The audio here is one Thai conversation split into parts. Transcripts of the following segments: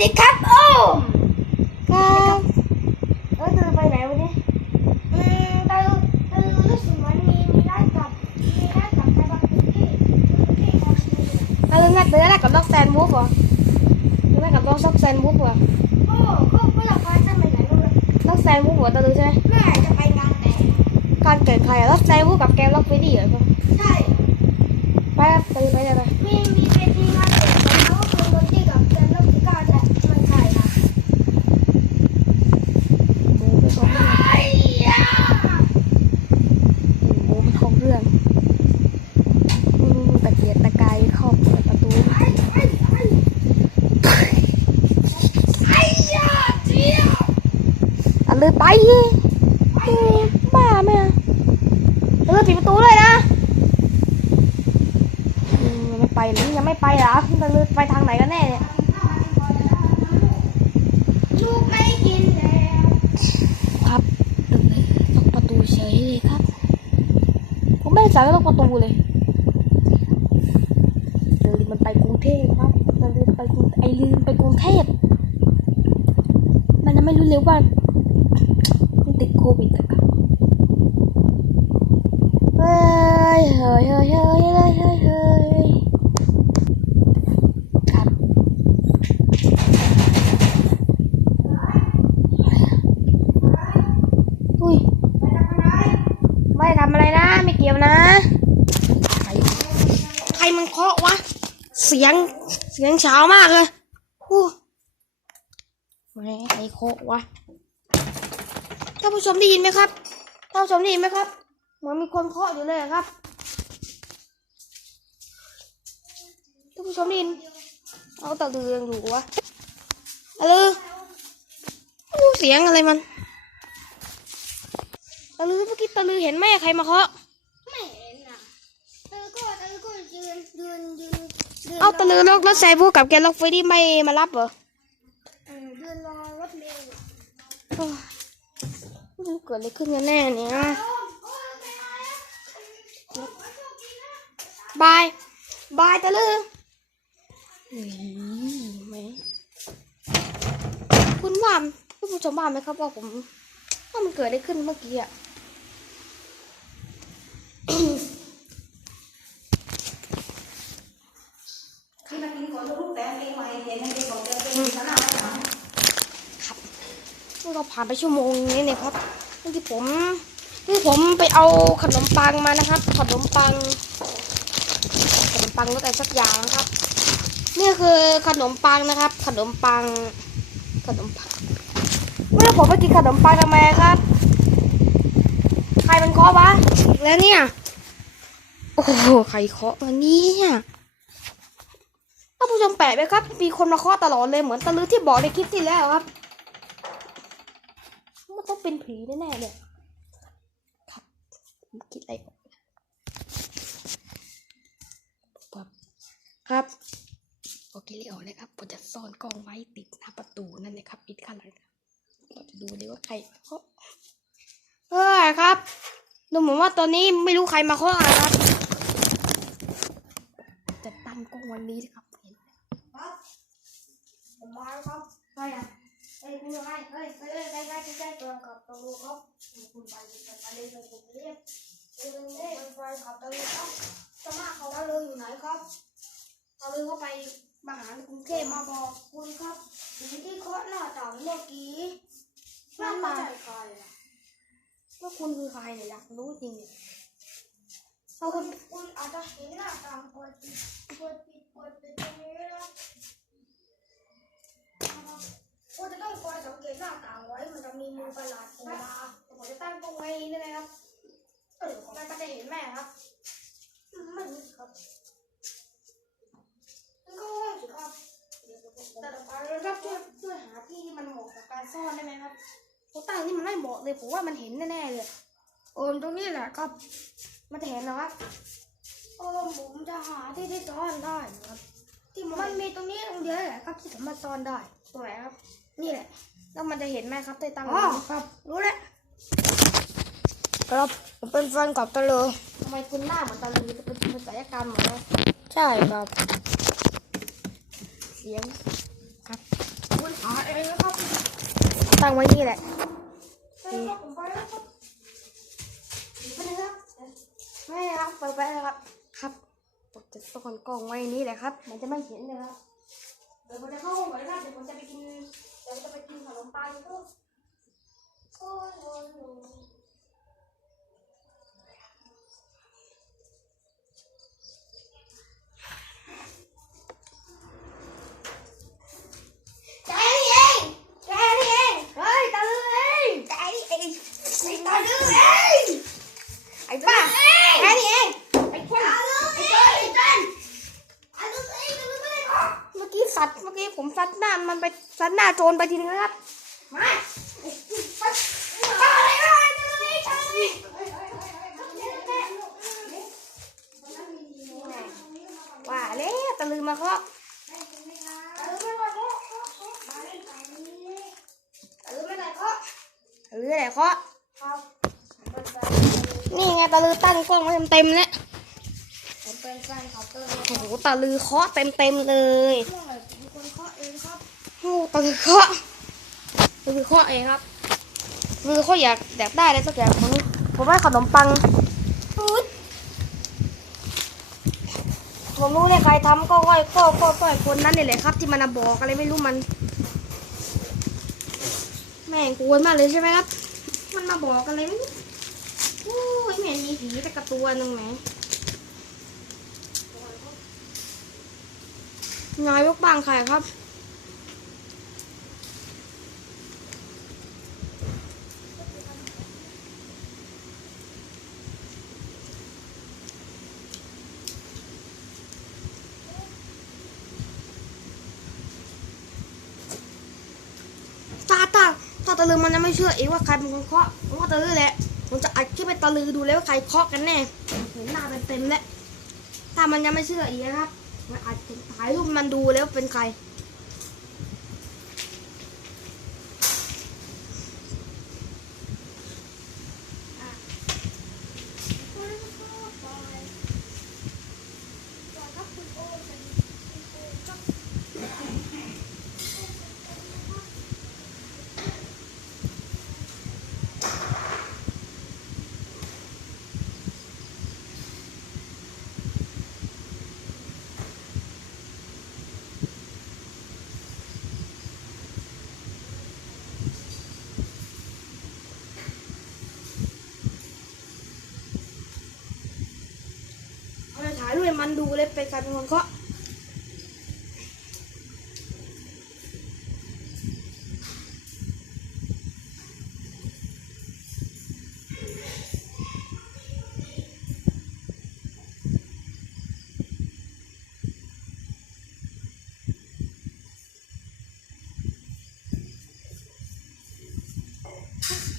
ดีครับโอ้มครับเออเธอไปไหนวันนี้อืมตาตารู้สึกเหมือนมีมีได้กับมีได้กับไปบางที่ที่เขาซื้อเอองั้นเธอได้กับล็อกแซนวูฟเหรอเธอได้กับล็อกซ็อกแซนวูฟเหรอโอ้ก็ก็อยากไปจะไปไหนบ้างล่ะล็อกแซนวูฟเหรอตาดูใช่ไหมแม่จะไปงานแต่งการเกิดใครอะล็อกแซนวูฟกับแกล็อกเฟรดี้เหรอใช่ ไปครับตาดูไปเลยไป มีมีเวทีงานแต่งแล้วก็คือดนตรีกับแจมรับสิก้าแหละมันใช่นะ โอ้ไปชมเรื่อง ไอ้ยา โอ้ไปชมเรื่องอืมตะเกียกตะกายเข้าเปิดประตู ไอ้ไอ้ไอ้ไอ้ยาเจียว อะ เลยไปเอ้ยบ้าไหมอะเออปิดประตูเลยนะอืมยังไม่ไปหรือยังไม่ไปเหรอตาลือไปทางไหนกันแน่เนี่ยลูกไม่กินแล้วครับตึกเลยล็อกประตูเฉยเลยครับ ผมไม่ได้สั่งให้ล็อกประตูเลยเดินมันไปกรุงเทพครับเดินไปกรุงไอลืมไปกรุงเทพมันยังไม่รู้เลยว่ามัน ติดโควิดอะครับเฮ้ยเฮ้ยเฮ้ยเฮ้ยเฮ้ยเฮ้ยเฮ้ยครับอุ้ยไม่ทำอะไรนะ ไม่เกี่ยวนะ ใคร ใครมันเคาะวะ เสียง เสียงเช้ามากเลยอู้ไม่ใครเคาะวะ ท่านผู้ชมได้ยินไหมครับท่านผู้ชมได้ยินไหมครับ เหมือนมีคนเคาะอยู่เลยอะครับท่านผู้ชมได้ยินเอาตะลือยังอยู่วะตะลืออู้เสียงอะไรมันตะลือเมื่อกี้ตะลือเห็นไหมใครมาเคาะไม่เห็นอะเธอก็เธอก็ยืนยืนยืนยืนเอาตะลือรถรถแซบูกับแกล็อกไฟดี้ไม่มารับเหรอเออยืนรอรถเมล์อยู่โอ้ยไม่รู้ เกิดอะไรขึ้นกันแน่เนี่ยบาย บายตะลืออืมไหมคุณว่าคุณผู้ชมว่าไหมครับว่าผมว่ามันเกิดอะไรขึ้นเมื่อกี้อะ ที่นักกินก่อนลูกแต่เองมาเห็นให้เด็กของเธอเป็นขนาดไหน ครับ นี่ก็ผ่านไปชั่วโมงนี้เนี่ยครับที่ผมนี่ผมไปเอาขนมปังมานะครับ ขนมปัง ขนมปังรสอะไรสักอย่างนะครับ นี่คือขนมปังนะครับ ขนมปัง ขนมปังเมื่อผมไปกินขนมปังทำไมครับ ใครเป็นเคาะวะแล้วเนี่ย โอ้โหใครเคาะมาเนี่ยท่านผู้ชมแปลกไหมครับ มีคนมาเคาะตลอดเลยเหมือนตะลือที่บอกในคลิปที่แล้วครับ ต้องเป็นผีแน่ๆเลยครับผมคิดอะไรออกครับครับโอเคเลยออกเลยครับผมจะซ่อนกล้องไว้ติดหน้าประตูนั่นเลยครับปิดข้างหลังเราจะดูเลยว่าใครเคาะเฮ้ยครับดูเหมือนว่าตอนนี้ไม่รู้ใครมาเคาะอะไรครับจะตั้งกล้องวันนี้นะครับเห็นครับผมมาแล้วครับใครอะเอ้ยคุณยัง ไอ้ยเอ้ยเอ้ยใกล้ใกล้ใกล้ตัวกับตัวลูคุณไปคุณไปเลยเลยคุณเรียกเอ้ยเอ้ยไปขับตัวครับสมาเขาตะลือยู่ไหนครับตะลือเขาไปมหากรุงเทพมาบอกคุณครับถึงที่เคาะหน้าต่างเมื่อกี้หน้าต่าใครอะว่าคุณคือใครเนี่ยอยากรู้จริงเนี่ยคุเอาคุณคุณอาจจะเห็นหน้าต่างเปิดปิดเปิดปิดเปิดปิดตรงนี้นะคุ ณจะต้องคอยสังเกตหน้าต่างไว้ มันจะมีมือประหลาดโผล่มาผมจะตั้งตรงไว้นี่นะครับ เออมันก็จะเห็นแม่ครับอืมไม่รู้สิครับมันก็ห้องสิครับ แต่ต่อไปนะครับช่วยช่วยหาที่ที่มันเหมาะกับการซ่อนได้ไหมครับโอ้ตั้งนี่มันไม่เหมาะเลยผมว่ามันเห็นแน่ๆเลย โอนตรงนี้แหละครับ มันจะเห็นเหรอครับโอ้ผมจะหาที่ที่ซ่อนได้นะครับ ที่มันมีตรงนี้ตรงเดียวแหละครับที่สามารถซ่อนได้ตรงไหนครับ นี่แหละ แล้วมันจะเห็นไหมครับใต้ตั้งอ๋อนี้ครับ รู้แล้วครับผมเป็นแฟนกับตะลือทำไมคุณหน้าเหมือนตะลือเป็นเป็นศัลยกรรมเหมือนกันใช่ครับ เสียงครับตั้งไว้นี่แหละไม่ครับผมไปแล้วครับไปเลยครับไม่ครับเปิดไปแล้วครับ ครับผมจะซ่อนกล้องไว้นี่แหละครับ มันจะไม่เห็นเลยครับเดี๋ยวผมจะเข้าห้องก่อนนะครับเดี๋ยวผมจะไปกิน เดี๋ยวผมจะ โจรไปทีนึงนะครับ มาไปไปอะไรมาเองตาลือเองเฮ้ยเฮ้ยเฮ้ยเฮ้ยเฮ้ยเฮ้ยเฮ้ยว่าแล้วตะลืมมาเคาะตาลือไม่ได้เคาะมาเล่นตาลืออไม่ได้เคาะไหนเคาะนี่ไงตะลือตั้งกล้องไว้เต็มๆเลยโอ้โหตะลือเคาะเต็มๆเลย ตะลือเคาะตะลือเคาะเองครับตะลือเขาอยากอยากได้อะไรสักอย่างผมผมได้ขนมปังอุ๊ดผมรู้เลยใครทำก็ก็ก็ก็ก็ไอ้คนนั้นนี่แหละครับ ที่มันมาบอกอะไรไม่รู้มัน แม่งกวนมากเลยใช่ไหมครับ มันมาบอกอะไรไม่รู้โอ้ยแม่งมีผีแต่กระตัวหนึงไหมนายกบางใครครับ ตาตาตาตะลือมันจะ ไม่เชื่อเองว่าใครเป็นคนเคาะเพราะตะลือแหละผมจะอัดคลิปไปตะลือดูเลยว่าใครเคาะกันแน่เห็นหน้าเต็มๆแล้วถ้ามันยังไม่เชื่ออีกนะครับ มันอาจจะถ่ายรูปมันดูแล้วเป็นใคร เอาไปถ่ายมันดูเลยเป็นใครเป็นคนเคาะ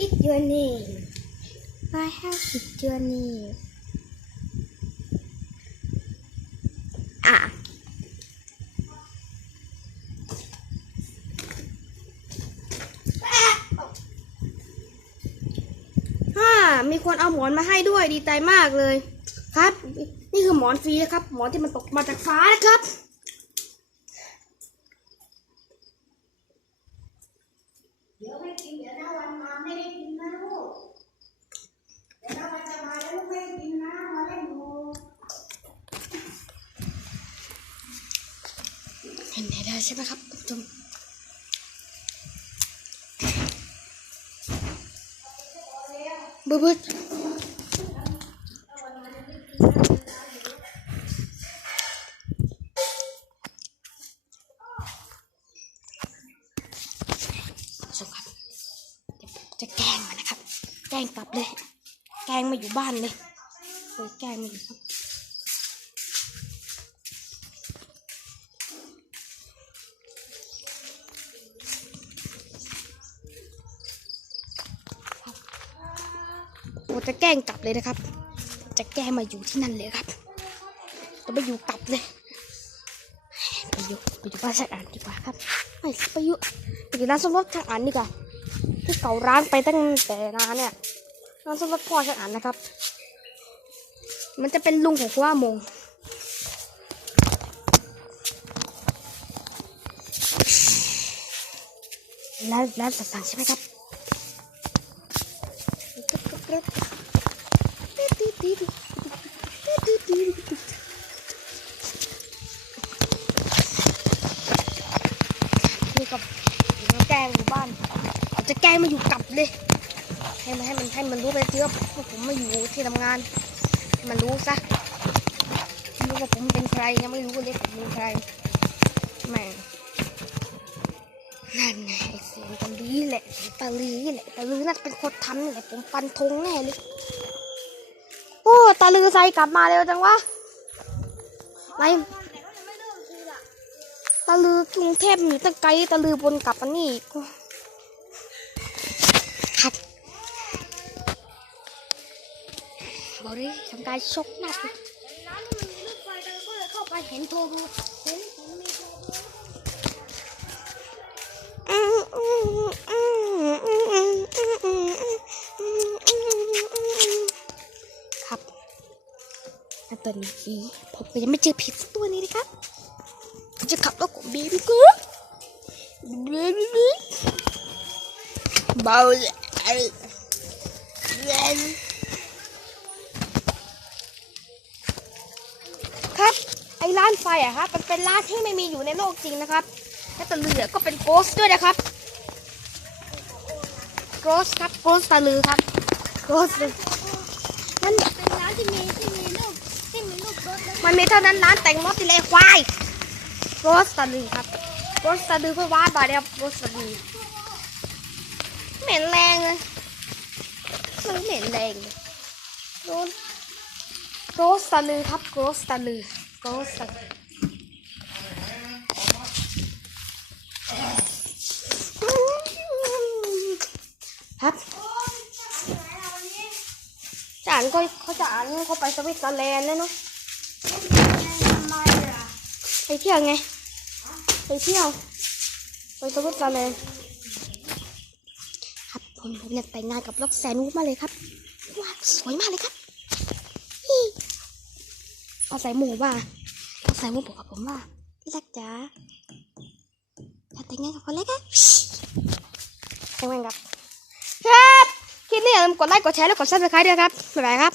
It's your name. I have it's your name. อะฮ่ามีคนเอา หมอนมาให้ด้วยดีใจมากเลย ครับ นี่คือหมอนฟรีนะครับ หมอนที่มันตกมาจากฟ้านะครับเดี๋ยวไม่กินเดี๋ยวหน้าวันมาไม่ได้กินนะลูก เดี๋ยวหน้าวันจะมาแล้วลูกไม่ได้กินนะมาเล่นหนูเห็นไหนได้ใช่ไหมครับคุณผู้ชมบึ้บบึ้บคุณผู้ชมครับเดี๋ยวผมจะแกล้งมันนะครับ แกล้งกลับเลย แกล้งมา อยู่บ้านเลยเแกล้งมาอยู่ครับผมจะแกล้งกลับเลยนะครับ จะแกล้งมาอยู่ที่นั่นเลยครับจะไปอยู่กลับเลยไปอยู่ไปอยู่บ้านช่างอ่านดีกว่าครับไม่ไปอยู่ไปอยู่ร้านซ่อมรถช่างอ่านดีกว่าที่เก่าร้างไปตั้งแต่นานเนี่ย ร้นซ่อมรถพ่อช่างอ่านนะครับ มันจะเป็นลุงของคุณว่ามงร้านร้านสัตว์สั่งใช่ไหมครับนี่กับแกงหมู่บ้านอาจะแกงมาอยู่กลับเลย ให้มันให้มันให้มันรู้ไปเถอะว่าผมมาอยู่ที่ทำงานให้มันรู้ซะรู้ว่าผมเป็นใครยังไม่รู้เลยผมเป็นใครแม่นั่นไงเสียงตะลีแหละตะลีแหละตะลือน่าจะเป็นคนทำนี่แหละผมฟันธงแน่เลยโอ้ตะลือใส่กลับมาเร็วจังวะไม่แต่ก็ยังไม่เริ่มทีละตะลือกรุงเทพอยู่ตั้งไกลตะลือบนกลับมานี่ บอกเลยทำการชกหน้าไปร้านมันมีรถไฟเดินก็เลยเข้าไปเห็นโทรบูเห็นเห็นมีโทรบูครับและตอนนี้ผมก็ยังไม่เจอผิดสักตัวนี้เลยครับผมจะขับรถของบีบีกูบีบีบีเบาเลย ฟอะครับ มันเป็นร้าที่ไม่มีอยู่ในโลกจริงนะครับ และตะลือก็เป็นโกสด้วยนะครับ โกสครับ โกสตะลือครับ โกส์นั่นเป็นร้านที่มีที่มีรูปที่มีรูปรถแล้วมันมีเท่านั้นร้านแต่งรถที่เลควายโรสตาลือครับโรสตาลือก็วาดบาเดียวโรสตาลือเหม็นแรงเลยมันเหม็นแรงโรสโรสตาลือครับโรสตาลือโรสตาลือครับจะอ่านก็เขาจะอ่านเขาไปสวิตเซอร์แลนด์แล้วเนาะไปเที่ยวไง ไปเที่ยว ไปสวิตเซอร์แลนด์ครับผมผมเนี่ยแต่งงานกับล็อกแสนวูมาเลยครับว้าสวยมากเลยครับเอาใส่หมูว่าเอาใส่หมูบอกกับผมว่าที่รักจ๋าอยากแต่งงานกับคนเล็กอะแต่งงานกับครับคลิปนี้ อย่าลืมกดไลค์กดแชร์และกดซับสไครต์ด้วยครับบ๊ายบายครับ